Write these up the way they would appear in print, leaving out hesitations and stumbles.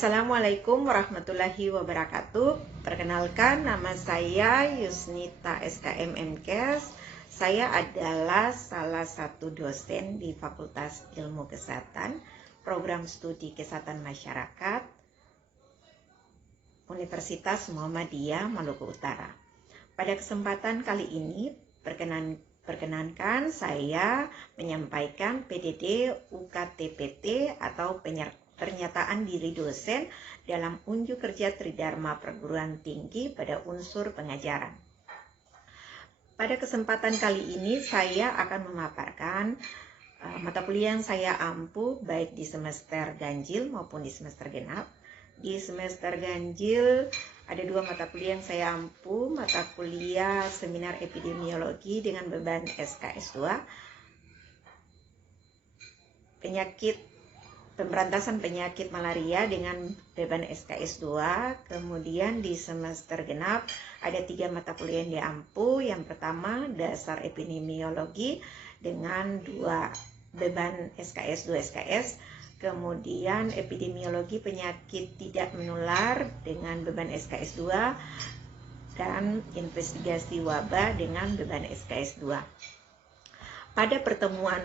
Assalamualaikum warahmatullahi wabarakatuh. Perkenalkan, nama saya Yusnita SKM MKes. Saya adalah salah satu dosen di Fakultas Ilmu Kesehatan, Program Studi Kesehatan Masyarakat, Universitas Muhammadiyah Maluku Utara. Pada kesempatan kali ini, perkenankan saya menyampaikan PDD UKT-PT atau pernyataan diri dosen dalam unjuk kerja Tridharma Perguruan Tinggi pada unsur pengajaran. Pada kesempatan kali ini saya akan memaparkan mata kuliah yang saya ampu baik di semester ganjil maupun di semester genap. Di semester ganjil ada dua mata kuliah yang saya ampu, mata kuliah seminar epidemiologi dengan beban SKS 2, pemberantasan penyakit malaria dengan beban SKS 2. Kemudian di semester genap ada 3 mata kuliah yang diampu. Yang pertama dasar epidemiologi dengan 2 beban SKS 2 SKS. Kemudian epidemiologi penyakit tidak menular dengan beban SKS 2 dan investigasi wabah dengan beban SKS 2. Pada pertemuan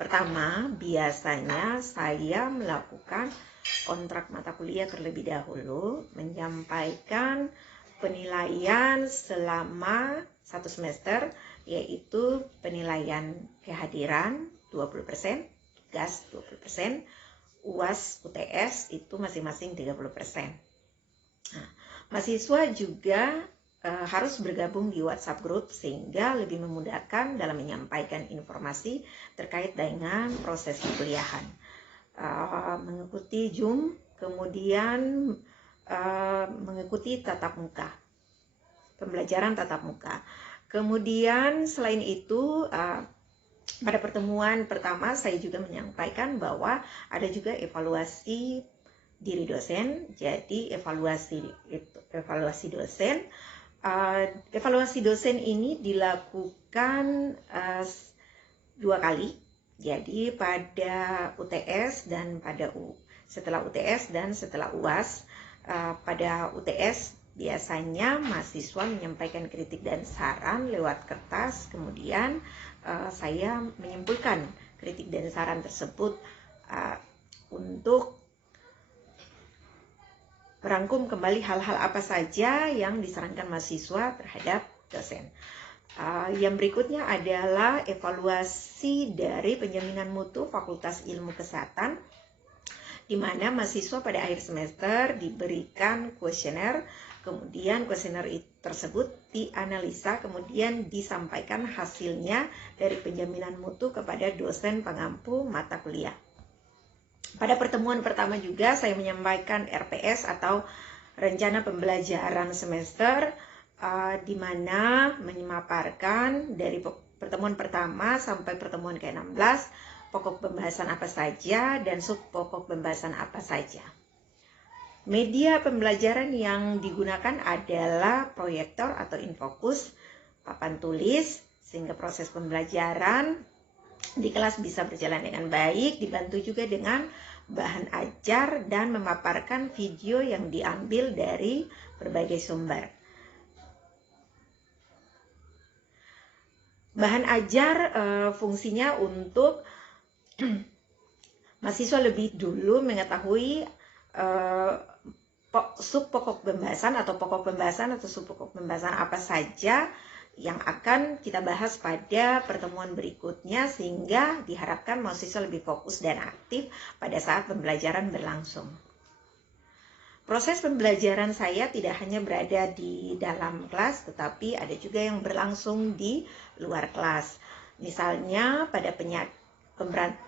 pertama, biasanya saya melakukan kontrak mata kuliah terlebih dahulu, menyampaikan penilaian selama 1 semester, yaitu penilaian kehadiran 20%, tugas 20%, UAS, UTS itu masing-masing 30%. Nah, mahasiswa juga harus bergabung di WhatsApp group sehingga lebih memudahkan dalam menyampaikan informasi terkait dengan proses perkuliahan. Mengikuti Zoom, kemudian mengikuti tatap muka, pembelajaran tatap muka. Kemudian selain itu, pada pertemuan pertama saya juga menyampaikan bahwa ada juga evaluasi diri dosen. Jadi evaluasi dosen. Evaluasi dosen ini dilakukan 2 kali. Jadi pada UTS dan setelah UTS dan setelah UAS. Pada UTS biasanya mahasiswa menyampaikan kritik dan saran lewat kertas. Kemudian saya menyimpulkan kritik dan saran tersebut untuk merangkum kembali hal-hal apa saja yang disarankan mahasiswa terhadap dosen. Yang berikutnya adalah evaluasi dari penjaminan mutu Fakultas Ilmu Kesehatan, di mana mahasiswa pada akhir semester diberikan kuesioner, kemudian kuesioner tersebut dianalisa, kemudian disampaikan hasilnya dari penjaminan mutu kepada dosen pengampu mata kuliah. Pada pertemuan pertama juga saya menyampaikan RPS atau rencana pembelajaran semester, di mana memaparkan dari pertemuan pertama sampai pertemuan ke-16 pokok pembahasan apa saja dan sub pokok pembahasan apa saja. Media pembelajaran yang digunakan adalah proyektor atau infocus, papan tulis, sehingga proses pembelajaran di kelas bisa berjalan dengan baik, dibantu juga dengan bahan ajar dan memaparkan video yang diambil dari berbagai sumber. Bahan ajar fungsinya untuk mahasiswa lebih dulu mengetahui sub pokok pembahasan atau pokok pembahasan atau sub pokok pembahasan apa saja yang akan kita bahas pada pertemuan berikutnya, sehingga diharapkan mahasiswa lebih fokus dan aktif pada saat pembelajaran berlangsung. Proses pembelajaran saya tidak hanya berada di dalam kelas, tetapi ada juga yang berlangsung di luar kelas. Misalnya pada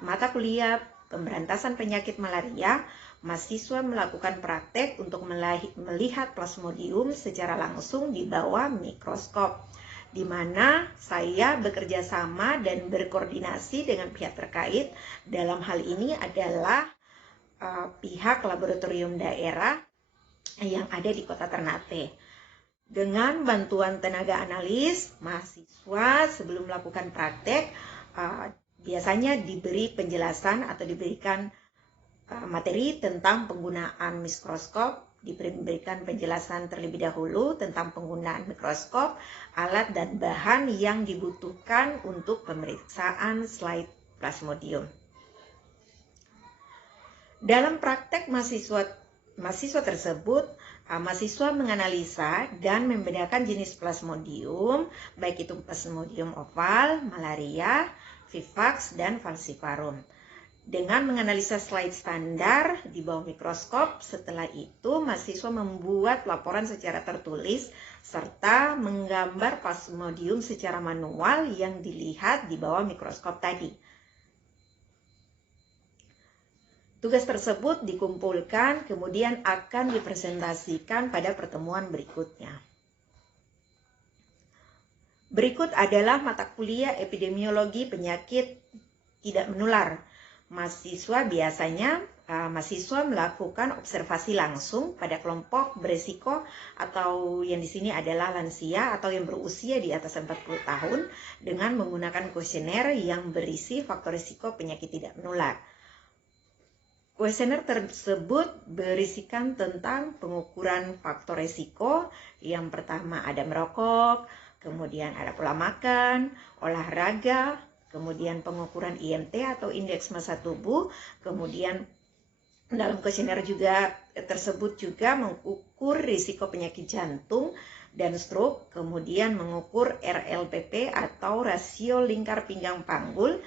mata kuliah pemberantasan penyakit malaria, mahasiswa melakukan praktek untuk melihat plasmodium secara langsung di bawah mikroskop, di mana saya bekerja sama dan berkoordinasi dengan pihak terkait. Dalam hal ini adalah pihak laboratorium daerah yang ada di Kota Ternate. Dengan bantuan tenaga analis, mahasiswa sebelum melakukan praktek biasanya diberi penjelasan atau diberikan materi tentang penggunaan mikroskop, diberikan penjelasan terlebih dahulu tentang penggunaan mikroskop, alat dan bahan yang dibutuhkan untuk pemeriksaan slide plasmodium. Dalam praktek mahasiswa tersebut, mahasiswa menganalisa dan membedakan jenis plasmodium, baik itu plasmodium oval, malaria, vivax, dan falciparum. Dengan menganalisa slide standar di bawah mikroskop, setelah itu mahasiswa membuat laporan secara tertulis serta menggambar plasmodium secara manual yang dilihat di bawah mikroskop tadi. Tugas tersebut dikumpulkan kemudian akan dipresentasikan pada pertemuan berikutnya. Berikut adalah mata kuliah epidemiologi penyakit tidak menular. Mahasiswa melakukan observasi langsung pada kelompok berisiko atau yang di sini adalah lansia atau yang berusia di atas 40 tahun dengan menggunakan kuesioner yang berisi faktor risiko penyakit tidak menular. Kuesioner tersebut berisikan tentang pengukuran faktor risiko. Yang pertama ada merokok, kemudian ada pola makan, olahraga, kemudian pengukuran IMT atau indeks massa tubuh, kemudian dalam kuesioner tersebut juga mengukur risiko penyakit jantung dan stroke, kemudian mengukur RLPP atau rasio lingkar pinggang panggul,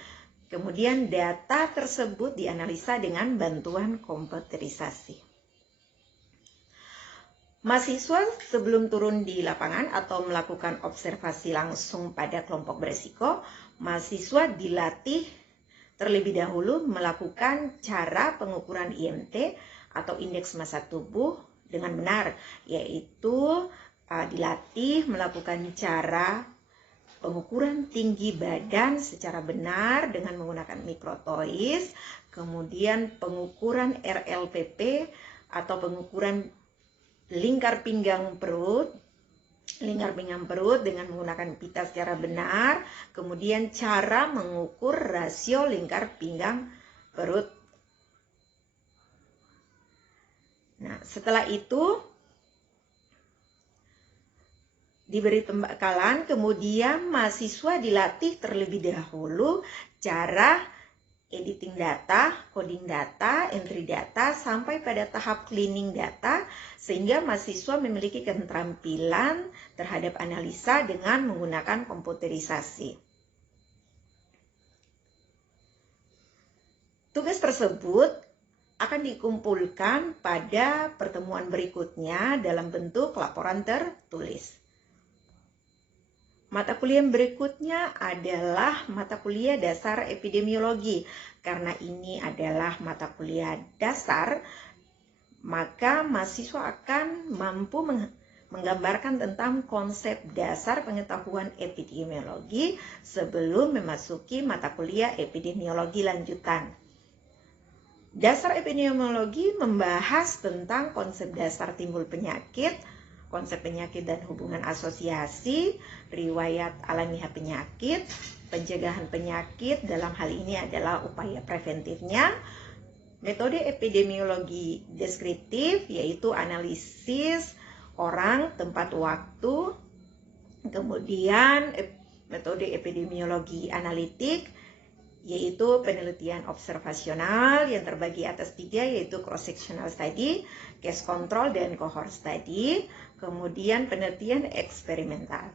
kemudian data tersebut dianalisa dengan bantuan komputerisasi. Mahasiswa sebelum turun di lapangan atau melakukan observasi langsung pada kelompok berisiko, mahasiswa dilatih terlebih dahulu melakukan cara pengukuran IMT atau indeks massa tubuh dengan benar, yaitu dilatih melakukan cara pengukuran tinggi badan secara benar dengan menggunakan mikrotois, kemudian pengukuran RLPP atau pengukuran lingkar pinggang perut dengan menggunakan pita secara benar, kemudian cara mengukur rasio lingkar pinggang perut. Nah, setelah itu diberi pembekalan, kemudian mahasiswa dilatih terlebih dahulu cara editing data, coding data, entry data, sampai pada tahap cleaning data, sehingga mahasiswa memiliki keterampilan terhadap analisa dengan menggunakan komputerisasi. Tugas tersebut akan dikumpulkan pada pertemuan berikutnya dalam bentuk laporan tertulis. Mata kuliah berikutnya adalah mata kuliah dasar epidemiologi. Karena ini adalah mata kuliah dasar, maka mahasiswa akan mampu menggambarkan tentang konsep dasar pengetahuan epidemiologi sebelum memasuki mata kuliah epidemiologi lanjutan. Dasar epidemiologi membahas tentang konsep dasar timbul penyakit, konsep penyakit dan hubungan asosiasi, riwayat alamiah penyakit, pencegahan penyakit, dalam hal ini adalah upaya preventifnya, metode epidemiologi deskriptif, yaitu analisis orang, tempat, waktu, kemudian metode epidemiologi analitik, yaitu penelitian observasional yang terbagi atas 3, yaitu cross-sectional study, case control, dan cohort study, kemudian penelitian eksperimental.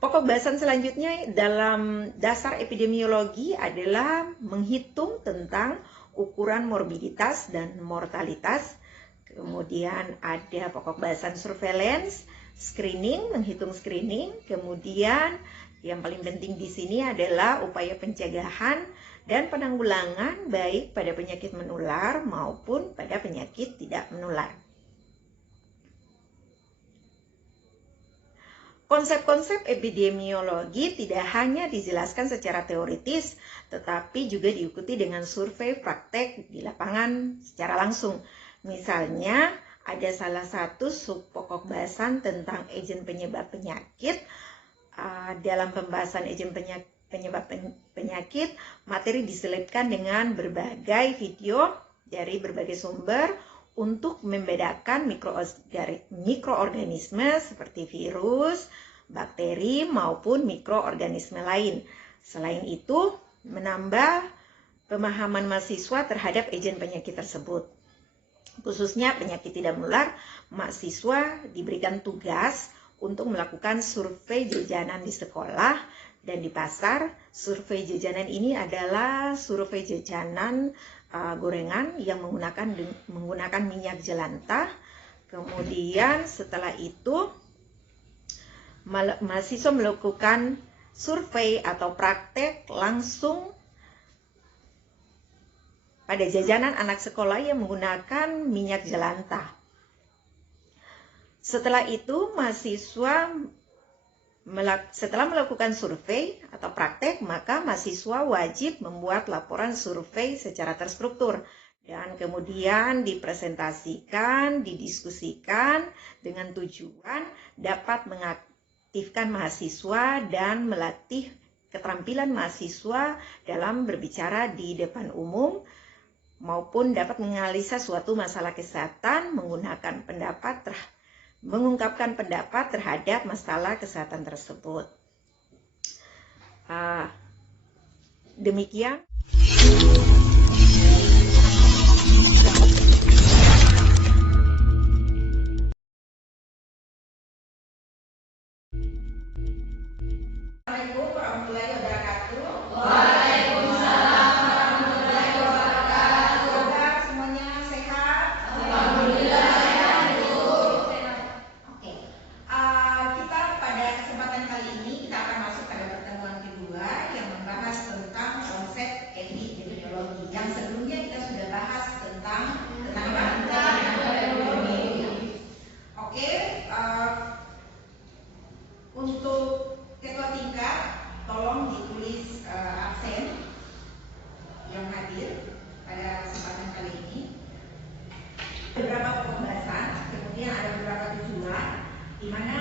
Pokok bahasan selanjutnya dalam dasar epidemiologi adalah menghitung tentang ukuran morbiditas dan mortalitas, kemudian ada pokok bahasan surveillance, screening, menghitung screening, kemudian yang paling penting di sini adalah upaya pencegahan dan penanggulangan baik pada penyakit menular maupun pada penyakit tidak menular. Konsep-konsep epidemiologi tidak hanya dijelaskan secara teoritis, tetapi juga diikuti dengan survei praktek di lapangan secara langsung. Misalnya, ada salah satu subpokok bahasan tentang agen penyebab penyakit. Dalam pembahasan penyebab penyakit, materi diselipkan dengan berbagai video dari berbagai sumber untuk membedakan mikroorganisme seperti virus, bakteri, maupun mikroorganisme lain. Selain itu, menambah pemahaman mahasiswa terhadap agen penyakit tersebut. Khususnya penyakit tidak menular, mahasiswa diberikan tugas untuk melakukan survei jajanan di sekolah dan di pasar. Survei jajanan ini adalah survei jajanan gorengan yang menggunakan minyak jelantah. Kemudian setelah itu mahasiswa melakukan survei atau praktek langsung pada jajanan anak sekolah yang menggunakan minyak jelantah. Setelah itu mahasiswa setelah melakukan survei atau praktek, maka mahasiswa wajib membuat laporan survei secara terstruktur dan kemudian dipresentasikan, didiskusikan dengan tujuan dapat mengaktifkan mahasiswa dan melatih keterampilan mahasiswa dalam berbicara di depan umum maupun dapat menganalisa suatu masalah kesehatan mengungkapkan pendapat terhadap masalah kesehatan tersebut. Demikian. Assalamualaikum warahmatullahi wabarakatuh. Waalaikumsalam warahmatullahi wabarakatuh. Semoga semuanya sehat. Alhamdulillah sehat, Bu. Oke. Kita pada kesempatan kali ini kita akan masuk pada pertemuan kedua yang membahas tentang konsep epidemiologi. Yang sebelumnya kita sudah bahas tentang apa? Epidemiologi. Oke. Untuk ketua tingkat, tolong ditulis absen yang hadir pada kesempatan kali ini. Beberapa pembahasan, kemudian ada beberapa tujuan di mana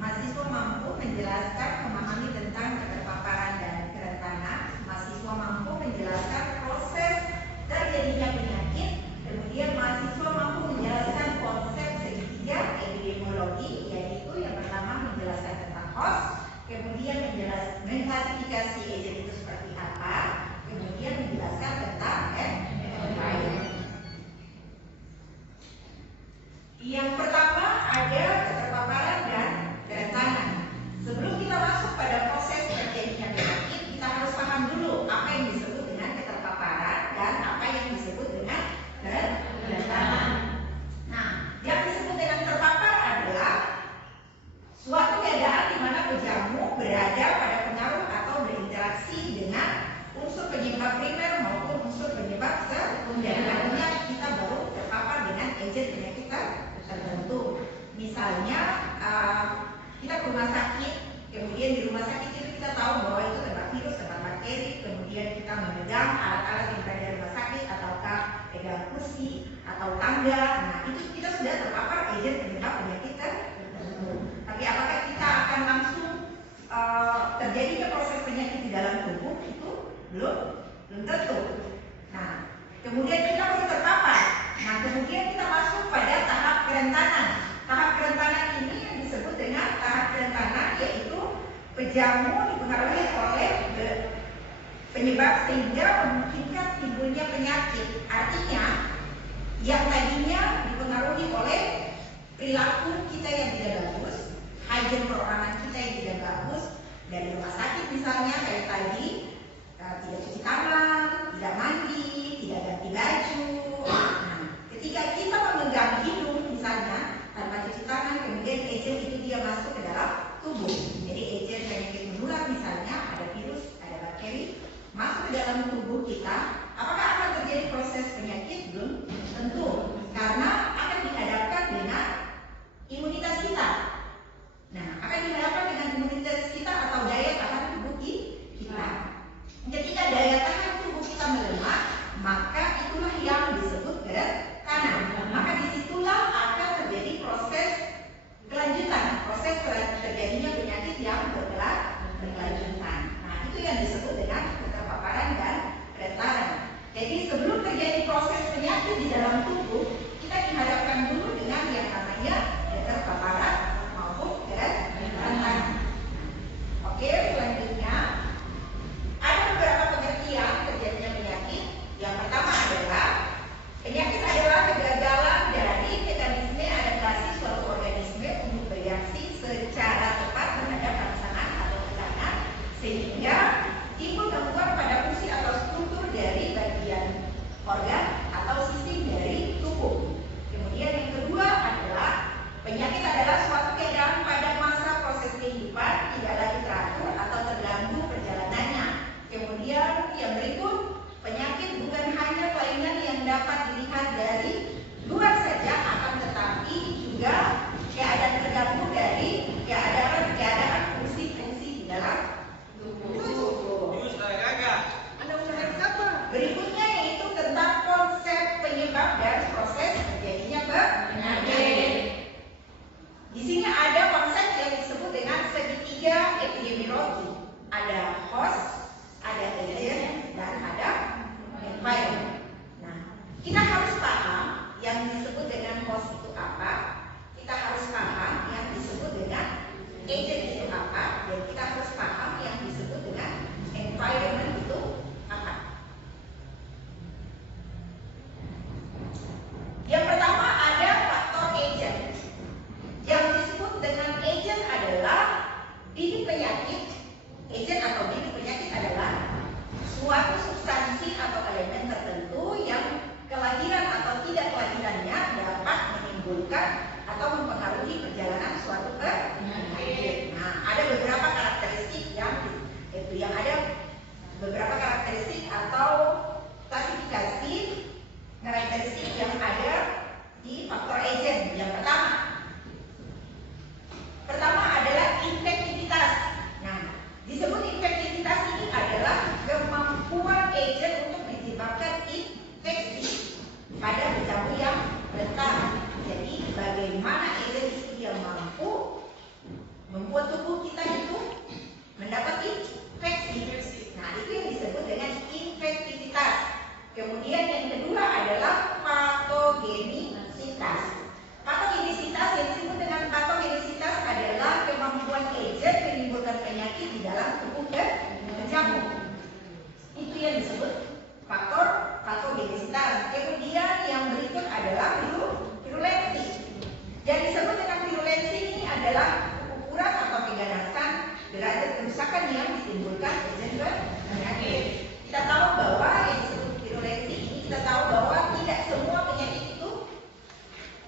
mahasiswa mampu menjelaskan, memahami tentang keterpaparan dan kerentanan. Mahasiswa mampu menjelaskan proses terjadinya penyakit, kemudian mahasiswa mampu menjelaskan konsep segitiga epidemiologi, yaitu yang pertama menjelaskan tentang host, kemudian mengklasifikasi agen itu seperti apa, kemudian menjelaskan tentang environment. Yang pertama ada keterpaparan dan kerentanan. Sebelum kita masuk pada proses terjadinya penyakit, kita harus paham dulu apa yang disebut dengan keterpaparan dan apa yang disebut dengan kerentanan. Nah, yang disebut dengan terpapar adalah suatu keadaan di mana penjamu berada pada pengaruh atau berinteraksi dengan unsur penyebab primer maupun unsur penyebab sekunder. Artinya kita baru terpapar dengan agen penyakit tertentu. Misalnya kita ke rumah sakit, kemudian di rumah sakit itu kita tahu bahwa itu tempat virus, tempat bakteri, kemudian kita memegang alat-alat yang berada di rumah sakit ataukah pegang kursi atau tangga. Nah, itu kita sudah terpapar agen penyebab penyakit tertentu. Tapi apakah kita akan langsung terjadinya proses penyakit di dalam tubuh itu belum tentu. Nah, kemudian kita baru terpapar. Nah, kemudian kita masuk pada tahap kerentanan. Tahap kerentanan ini yang disebut dengan tahap kerentanan, yaitu penjamu dipengaruhi oleh penyebab sehingga memungkinkan timbulnya penyakit. Artinya, yang tadinya dipengaruhi oleh perilaku kita yang tidak bagus, hygiene perorangan kita yang tidak bagus, dari rumah sakit misalnya kayak tadi, tidak cuci tangan, tidak mandi, tidak ganti baju. Nah, ketika kita memegang hidung misalnya tanpa cuci tangan, kemudian agen itu dia masuk ke dalam tubuh. Jadi agen penyakit menular misalnya ada virus, ada bakteri masuk ke dalam tubuh kita. Apakah akan terjadi proses penyakit? Belum tentu, karena akan dihadapkan dengan imunitas kita. Nah, akan dihadapkan dengan imunitas kita atau daya tahan tubuh kita. apa, dan kita harus paham yang disebut dengan environment itu apa. Yang pertama ada faktor agent. Yang disebut dengan agent adalah bibit penyakit. Agent atau bibit penyakit adalah suatu substansi atau elemen tertentu yang kelahiran atau tidak kelahirannya dapat menimbulkan atau mempengaruhi perjalanan suatu penyakit. Nah, ada beberapa karakteristik yang ada beberapa karakteristik atau klasifikasi karakteristik yang ada di faktor agent. Yang pertama adalah infektivitas. Nah, disebut infektivitas ini adalah kemampuan agent untuk menyebabkan infeksi pada benda yang rentan. Jadi bagaimana agent itu yang mampu membuat tubuh kita itu mendapat infeksi. Nah, itu yang disebut dengan infektivitas. Kemudian yang kedua adalah patogenisitas. Patogenisitas, yang disebut dengan patogenisitas adalah kemampuan agent menimbulkan penyakit di dalam tubuh penjamu. Itu yang disebut faktor patogenisitas. Kemudian yang berikut adalah virulensi. Yang disebut dengan virulensi ini adalah ukuran atau keganasan derajat kerusakan yang ditimbulkan agent penyakit. Kita tahu bahwa yang disebut virulensi ini, kita tahu bahwa tidak semua penyakit itu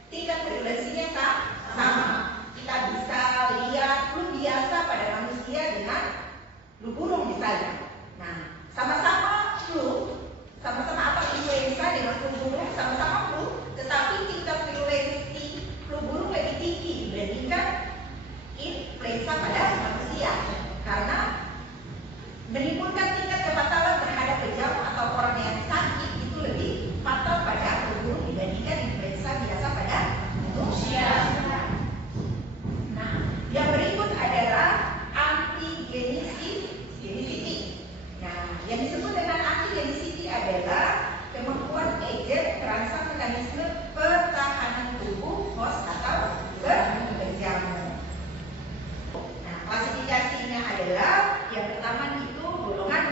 tingkat virulensinya sama. Kita bisa lihat flu biasa pada manusia dengan flu burung misalnya. Nah, sama-sama flu, sama-sama apa influenza dengan flu burung, sama-sama flu, tetapi tingkat virulensi flu burung lebih tinggi dibandingkan influenza pada manusia, karena menimbulkan tingkat kefatalan terhadap penjamu atau orang yang sakit itu lebih fatal pada flu burung dibandingkan influenza biasa pada manusia. Nah, yang berikut adalah antigenicity. Nah, yang disebut dengan antigenicity adalah kemampuan agent terangsang mekanisme pertahanan tubuh host atau penjamu. Nah, klasifikasinya adalah yang pertama itu golongan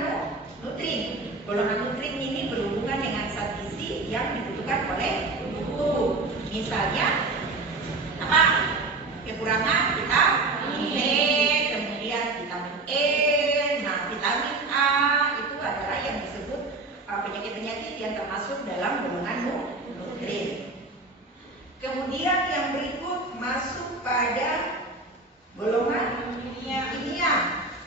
nutrin. Golongan nutrin ini berhubungan dengan zat gizi yang dibutuhkan oleh tubuh. Misalnya apa? Kekurangan vitamin B, kemudian vitamin E. Nah, vitamin A itu adalah yang disebut penyakit-penyakit yang termasuk dalam golongan nutrin. Kemudian yang berikut masuk pada golongan kimia.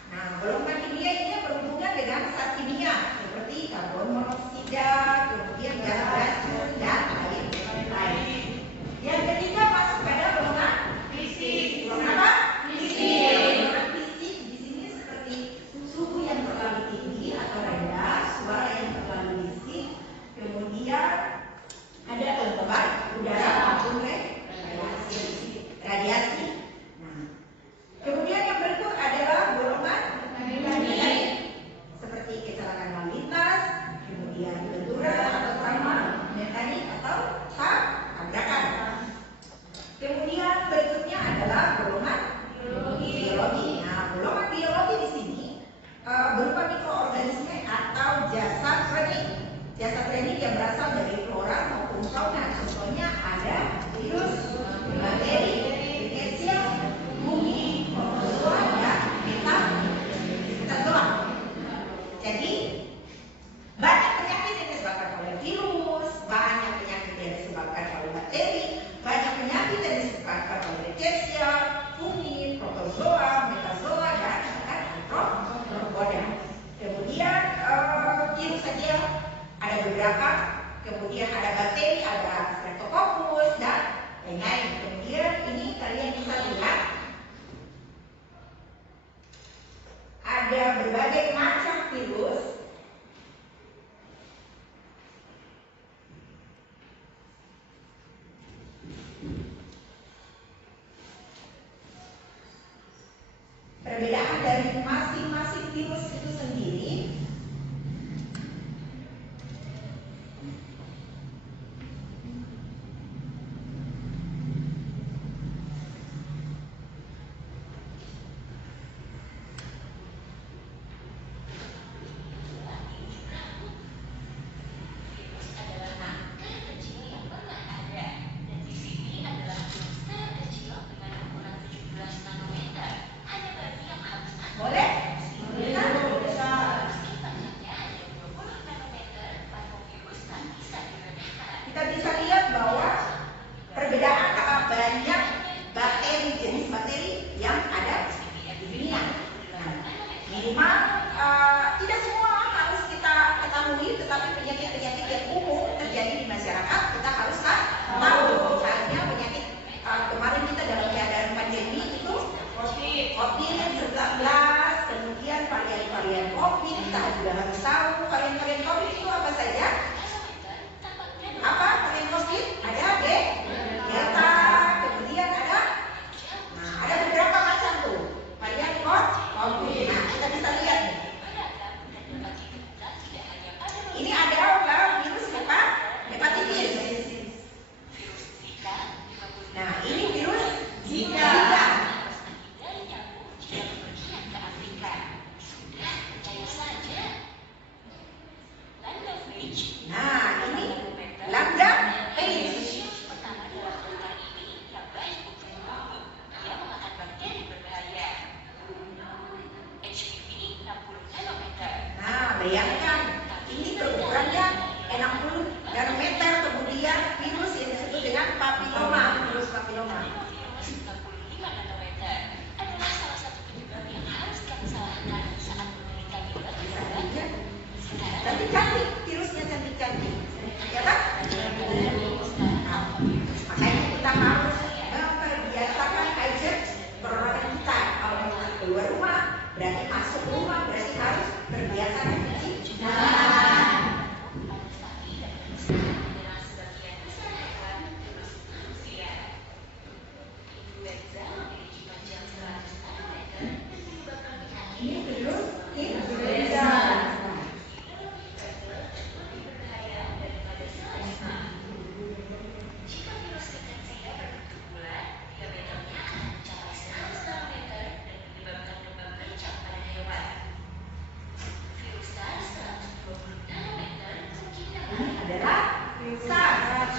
Nah, golongan kimia ini berhubungan dengan zat kimia seperti karbon monoksida, kemudian gas racun dan lain-lain. Yang ketiga masuk pada golongan fisik. Golongan apa? Fisik. Golongan fisik di sini seperti suhu yang terlalu tinggi atau rendah, suara yang terlalu bisik, kemudian ada kelembaban udara maupun radiasi. Kemudian yang berikut adalah golongan mekanik seperti kecelakaan lalu lintas, kemudian benturan atau trauma mekanik atau tabrakan. Kemudian berikutnya adalah golongan biologi. Nah, golongan biologi di sini berupa mikroorganisme atau jasad training. Jasad training yang berasal dari flora maupun fauna. Contohnya ada virus, bakteri, bakteria, bumi, protozoa, dan metazoa. Jadi banyak penyakit yang disebabkan oleh virus, banyak penyakit yang disebabkan oleh bakteri, banyak penyakit yang disebabkan oleh bakteria, bumi, protozoa, metazoa, dan arthropoda. Kemudian virus saja ada beberapa, kemudian ada bakteri, ada streptococcus dan lain-lain. Kemudian ini kalian bisa lihat ada berbagai macam virus. Perbedaan dari masing-masing virus itu sendiri tetapi penyakit-penyakit yang umum terjadi di masyarakat kita harus tahu. Misalnya penyakit kemarin kita dalam keadaan pandemi itu COVID-19, kemudian varian-varian COVID, kita juga harus tahu varian-varian COVID itu apa saja. Apa varian COVID? Ada Delta, kemudian ada beberapa macam tuh varian COVID. Nah, kita bisa lihat nih. Ini ada virus hepatitis. Nah, ini virus Zika. Nah, ini lambda AIDS. Nah, bayangkan ini berukurannya 60 nanometer, kemudian virus yang disebut dengan papiloma, virus papiloma. Cantik-cantik, virusnya cantik-cantik, ya kan? Makanya kita harus memperbiasakan aja perorangan kita. Kalau kita keluar rumah, berarti masuk rumah, berarti harus terbiasa mencuci tangan. Ini virus influenza. Adalah SARS.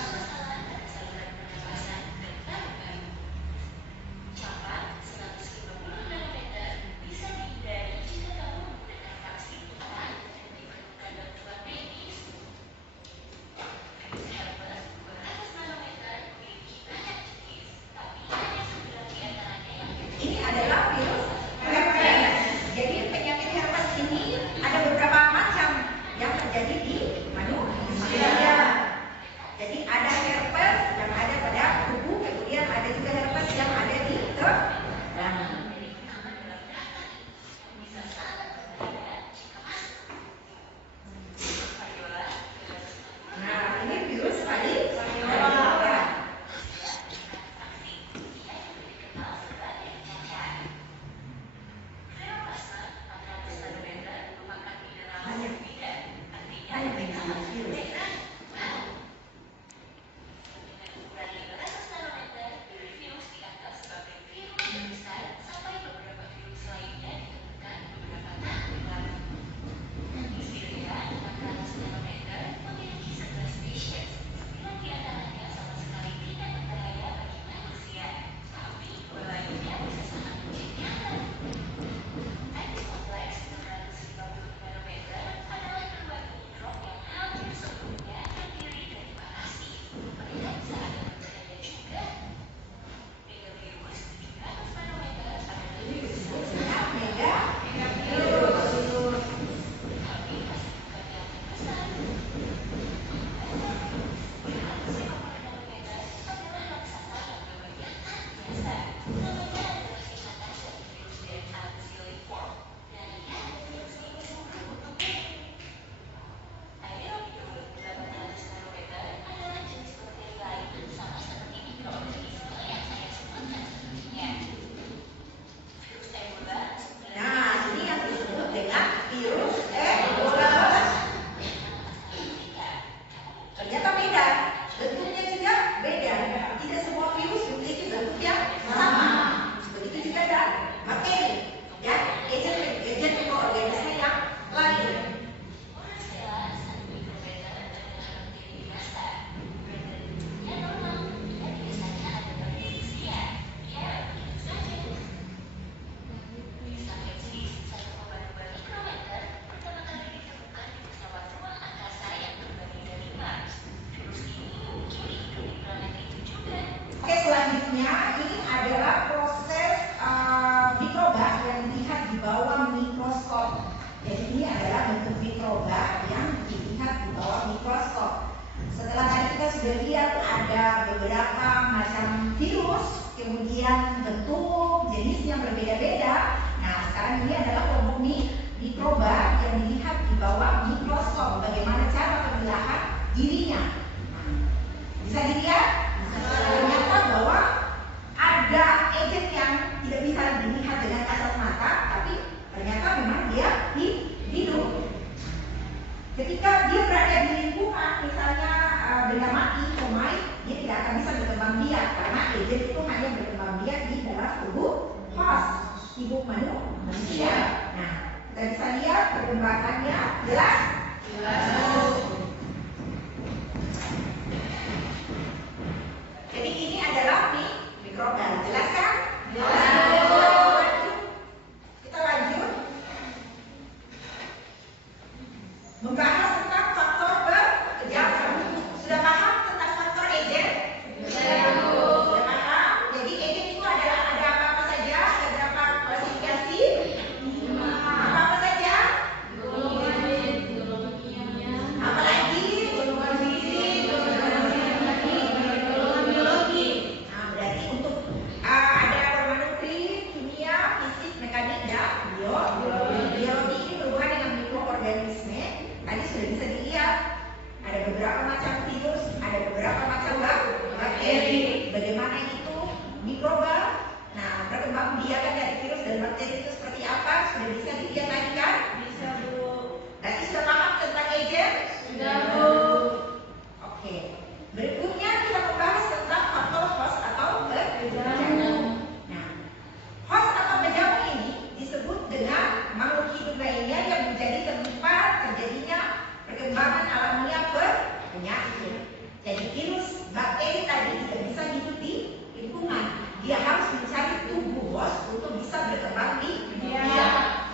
kemudian bentuk, jenis yang berbeda-beda. Nah, sekarang ini adalah kelompok mikroba yang dilihat di bawah mikroskop. Bagaimana cara pemilahan dirinya? Bisa dilihat? Ternyata bahwa ada agen yang tidak bisa dilihat dengan kasat mata, tapi ternyata memang dia hidup. Ketika dia berada di lingkungan, misalnya benda mati, termite, dia tidak akan bisa berkembang biak karena agen itu hanya berkembang biak di dalam tubuh host, ibu manusia. Nah, kita bisa lihat perkembangannya jelas. Jadi ini adalah mikroba, jelas kan? Kita lanjut membahas tentang faktor penyebab. Sudah paham tentang faktor agen? Sudah paham? Jadi agen itu ada apa saja? Ada berapa klasifikasi? Apa saja? Apa lagi? Golongan fisik, golongan biologi. Nah, berarti untuk ada permanutri, kimia, fisik, mekanik, dan biologi. Biologi ini berhubungan dengan mikroorganisme. Tadi sudah bisa dilihat ada beberapa macam virus, ada beberapa macam bakteri. Bagaimana itu mikroba? Nah, perkembangbiakan dari virus dan bakteri itu seperti apa? Sudah bisa dilihat tadi kan? Bisa, Bu. Tadi sudah paham tentang agen? Sudah, Bu. Oke. Berikutnya kita membahas tentang faktor host atau penjamu. Nah, host atau penjamu ini disebut dengan makhluk hidup lainnya yang menjadi tempat terjadinya perkembangan alamiah penyakit. Jadi virus, bakteri tadi tidak bisa hidup di lingkungan. Dia harus mencari tubuh host untuk bisa berkembang di dunia.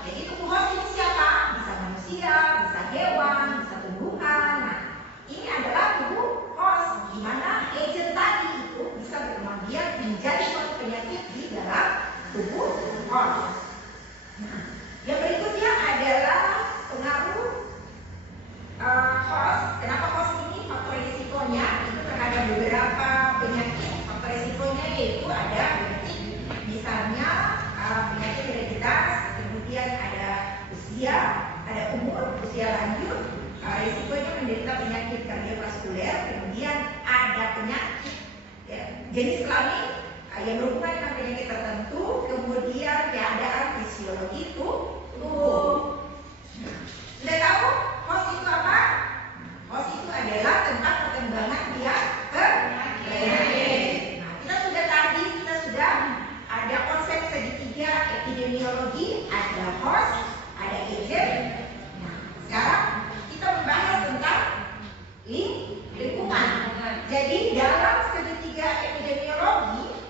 Jadi tubuh host ini siapa? Bisa manusia, bisa hewan, bisa tumbuhan. Nah, ini adalah tubuh host, di mana agen tadi itu bisa berkembang biak menjadi suatu penyakit di dalam tubuh host. Nah, yang berikutnya adalah pengaruh host. Kenapa host ini faktor risikonya itu terhadap beberapa penyakit. Faktor risikonya yaitu ada misalnya penyakit hereditas, kemudian ada usia, ada umur, usia lanjut, risikonya menderita penyakit kardiovaskuler, kemudian ada penyakit jenis kelamin yang berhubungan dengan penyakit tertentu, kemudian keadaan fisiologi tubuh. Sudah tahu host itu apa? Host itu adalah tempat perkembangan penyakit. Nah, kita sudah ada konsep segitiga epidemiologi, ada host, ada agen. Nah, sekarang kita membahas tentang lingkungan. Jadi dalam segitiga epidemiologi,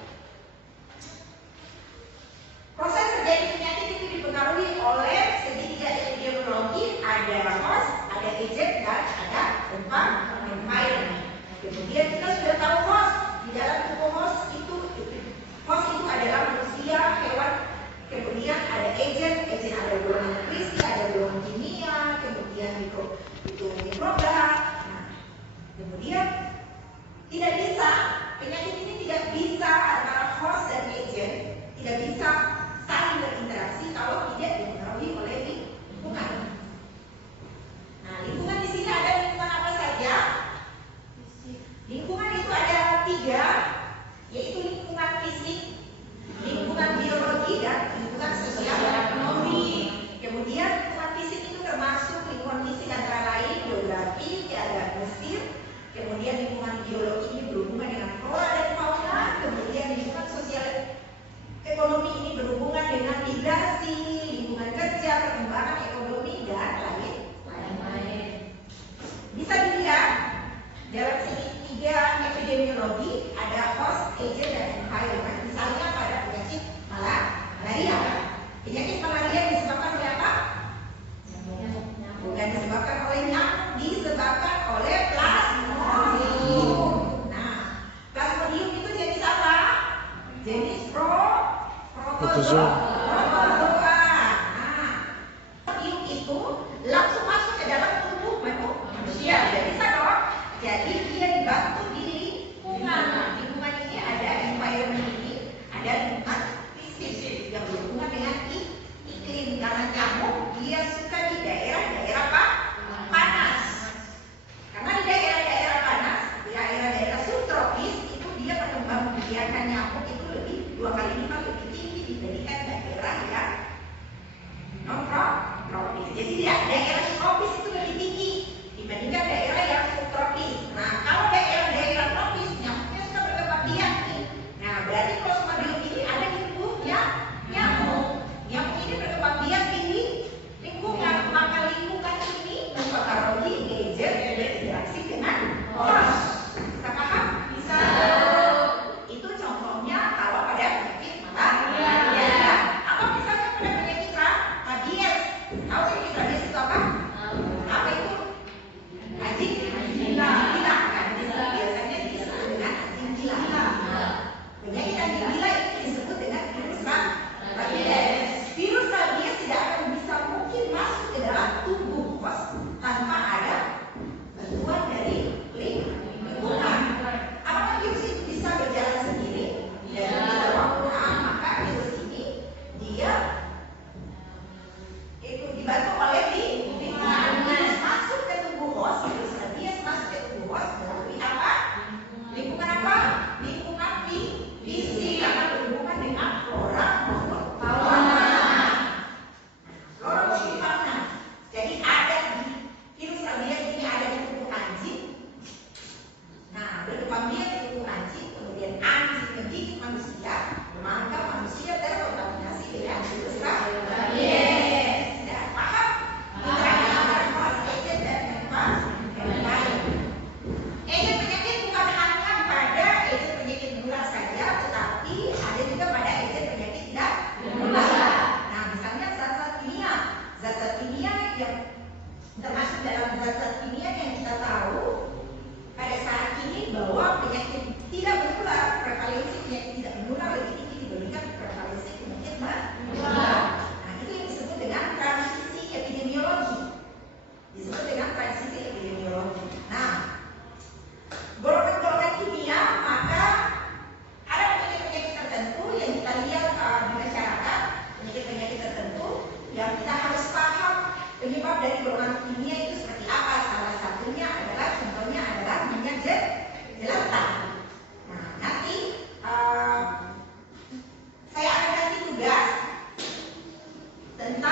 proses terjadi penyakit itu dipengaruhi oleh segitiga epidemiologi, ada host, ada agen, dan ada tempat environment. Kemudian kita sudah tahu host. Di dalam tubuh host itu adalah manusia, hewan, kemudian ada agen ada golongan nutrisi, ada golongan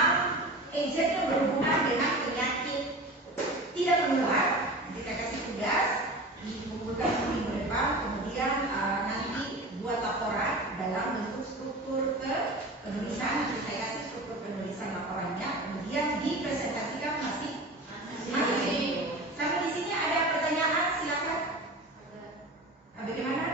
memang agentnya berhubungan dengan penyakit tidak menular. Nanti saya kasih tugas dikumpulkan minggu depan, kemudian nanti buat laporan dalam bentuk struktur penulisan. Nanti saya kasih struktur penulisan laporannya, kemudian dipresentasikan masing-masing. Sampai di sini ada pertanyaan, silakan. Bagaimana?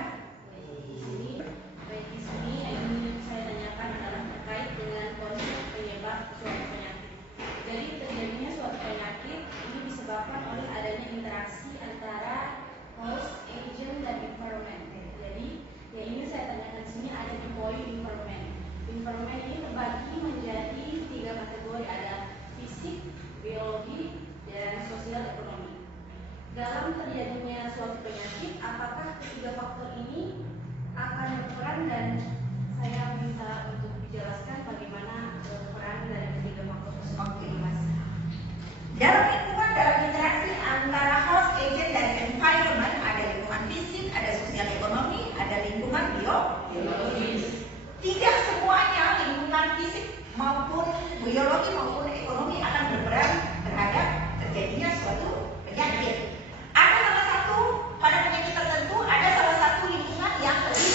Di sini yang saya tanyakan adalah terkait dengan konsep penyebab suatu penyakit. Jadi terjadinya suatu penyakit ini disebabkan oleh adanya interaksi antara host, agent, dan environment. Jadi yang ingin saya tanyakan di sini ada di poin environment. Environment ini terbagi menjadi 3 kategori, ada fisik, biologi, dan sosial ekonomi. Dalam terjadinya suatu penyakit, apakah ketiga faktor ini akan berperan, dan saya minta untuk dijelaskan bagaimana peran dari ketiga faktor tersebut. Oke, Mas. Dalam lingkungan, dalam interaksi antara host, agent, dan environment, ada lingkungan fisik, ada sosial ekonomi, ada lingkungan biologis. Tidak semuanya lingkungan fisik maupun biologi maupun ekonomi akan berperan terhadap terjadinya suatu penyakit. Ada salah satu, pada penyakit tertentu ada salah satu lingkungan yang lebih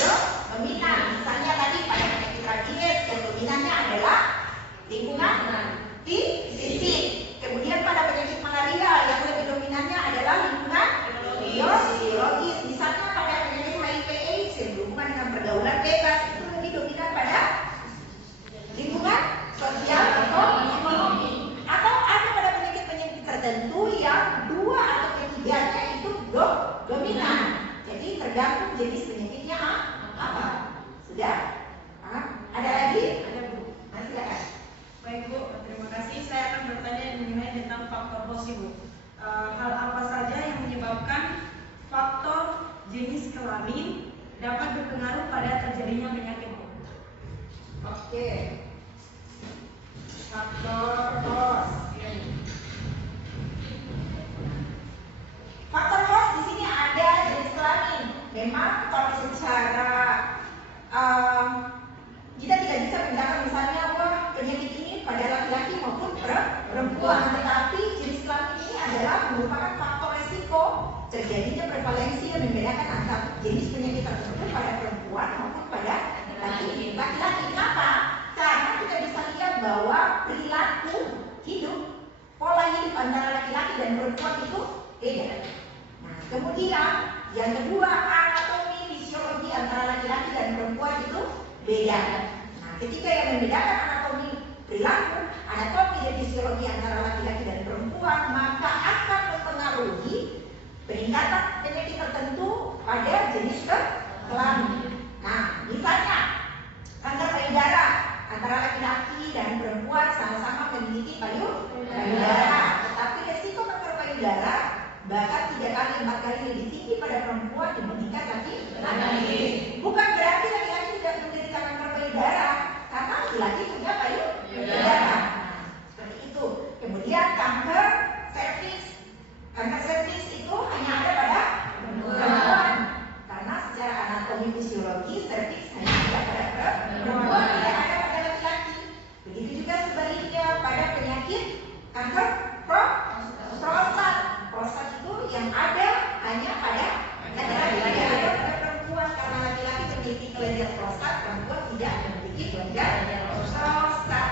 dominan. Misalnya tadi pada penyakit rabies yang dominannya adalah lingkungan fisik. Kemudian pada penyakit malaria yang lebih dominannya adalah lingkungan biologis. Misalnya pada penyakit HIV/AIDS yang berhubungan dengan pergaulan bebas itu lebih dominan pada lingkungan sosial atau ekonomi. Atau ada pada penyakit-penyakit tertentu yang 2 atau ketiganya itu dominan. Jadi tergantung jenis penyakitnya apa. Sudah? Ada lagi? Ada, Bu. Silakan. Baik, Bu, terima kasih. Saya akan bertanya mengenai tentang faktor host, Bu. Hal apa saja yang menyebabkan faktor jenis kelamin dapat berpengaruh pada terjadinya penyakit, Bu? Oke. Faktor host. Faktor host di sini ada jenis kelamin. Memang kalau secara kita tidak bisa membedakan misalnya penyakit ini pada laki-laki maupun perempuan, tetapi jenis kelamin ini adalah merupakan faktor resiko terjadinya prevalensi yang membedakan antara jenis penyakit tersebut pada perempuan maupun pada laki-laki. Kenapa? Karena kita bisa lihat bahwa perilaku hidup, pola hidup antara laki-laki dan perempuan itu beda. Nah, kemudian yang kedua, anatomi fisiologi antara laki-laki dan perempuan itu beda. Nah, ketika yang membedakan anatomi perilaku, anatomi dan fisiologi antara laki-laki dan perempuan, maka akan mempengaruhi peningkatan penyakit tertentu pada jenis kelamin. Nah, misalnya kanker payudara antara laki-laki dan perempuan sama-sama memiliki payudara, tetapi resiko kanker payudara bahkan 3 kali 4 kali lebih tinggi pada perempuan dibandingkan laki-laki. Bukan berarti laki-laki tidak menderita kanker payudara, karena laki-laki punya payudara. Seperti itu. Kemudian kanker serviks. Kanker serviks itu hanya ada pada perempuan, karena secara anatomi fisiologi serviks hanya ada pada perempuan, tidak ada pada laki-laki. Begitu juga sebaliknya pada penyakit kanker prostat. Prostat itu yang ada hanya pada laki-laki, tidak ada pada perempuan, karena laki-laki memiliki kelenjar prostat, perempuan tidak memiliki kelenjar prostat.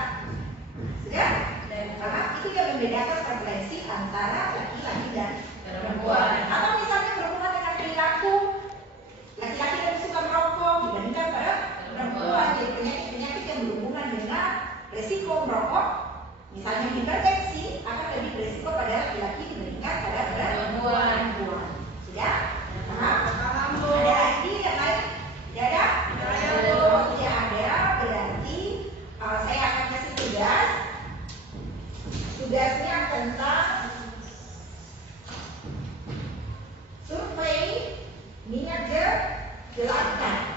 Sudah? Karena itu yang membedakan prevalensi antara laki-laki dan perempuan. Atau misalnya berhubungan dengan perilaku, laki-laki lebih suka merokok dibandingkan pada perempuan. Jadi penyakit-penyakit yang berhubungan dengan resiko merokok, misalnya hipertensi, akan lebih beresiko pada laki-laki dibandingkan pada perempuan. Sudah? Ada lagi yang lain? Tidak ada? Tidak ada. Berarti saya akan kasih tugas. Tugasnya tentang survei minat jelaskan.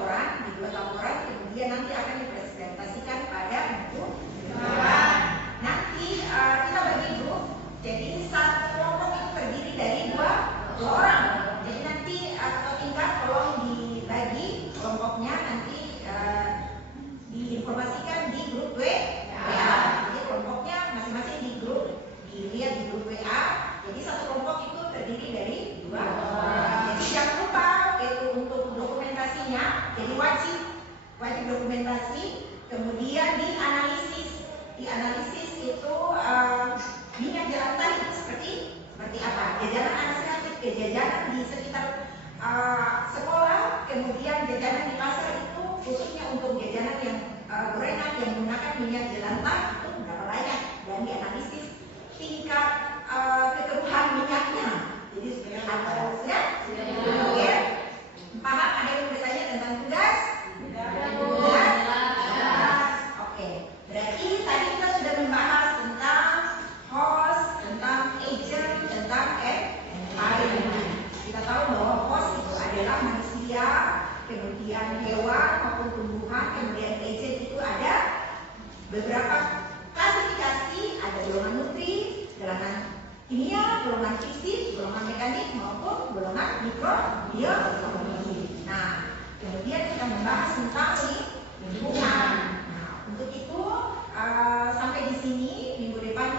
laporan, kemudian nanti akan dipresentasikan pada minggu depan. Nanti kita bagi grup, jadi satu kelompok itu terdiri dari dua orang. Jadi nanti atau tingkat tolong dibagi kelompoknya, nanti diinformasikan di grup WA. Jadi kelompoknya masing-masing di grup, dilihat di grup WA. Jadi satu kelompok itu terdiri dari dua orang. Jadi jangan lupa itu untuk dokumentasinya. Jadi wajib dokumentasi. Kemudian dianalisis itu minyak jelantah itu seperti apa? Jajanan anak sehat, jajanan di sekitar sekolah, kemudian jajanan di pasar itu khususnya untuk jajanan yang gorengan yang menggunakan minyak jelantah itu berapa banyak, dan dianalisis tingkat kekeruhan minyaknya. Jadi sudah oke? Paham? Ada yang bertanya tentang tugas? Oke. Berarti tadi kita sudah membahas tentang host, tentang agent, tentang environment. Kita tahu bahwa host itu adalah manusia, kemudian hewan maupun tumbuhan, kemudian agent itu ada beberapa klasifikasi, ada golongan nutri, golongan kimia, golongan fisik, golongan mekanik maupun golongan mikrobiologi. Nah, kemudian kita membahas tentang lingkungan. Nah, untuk itu sampai di sini, minggu depan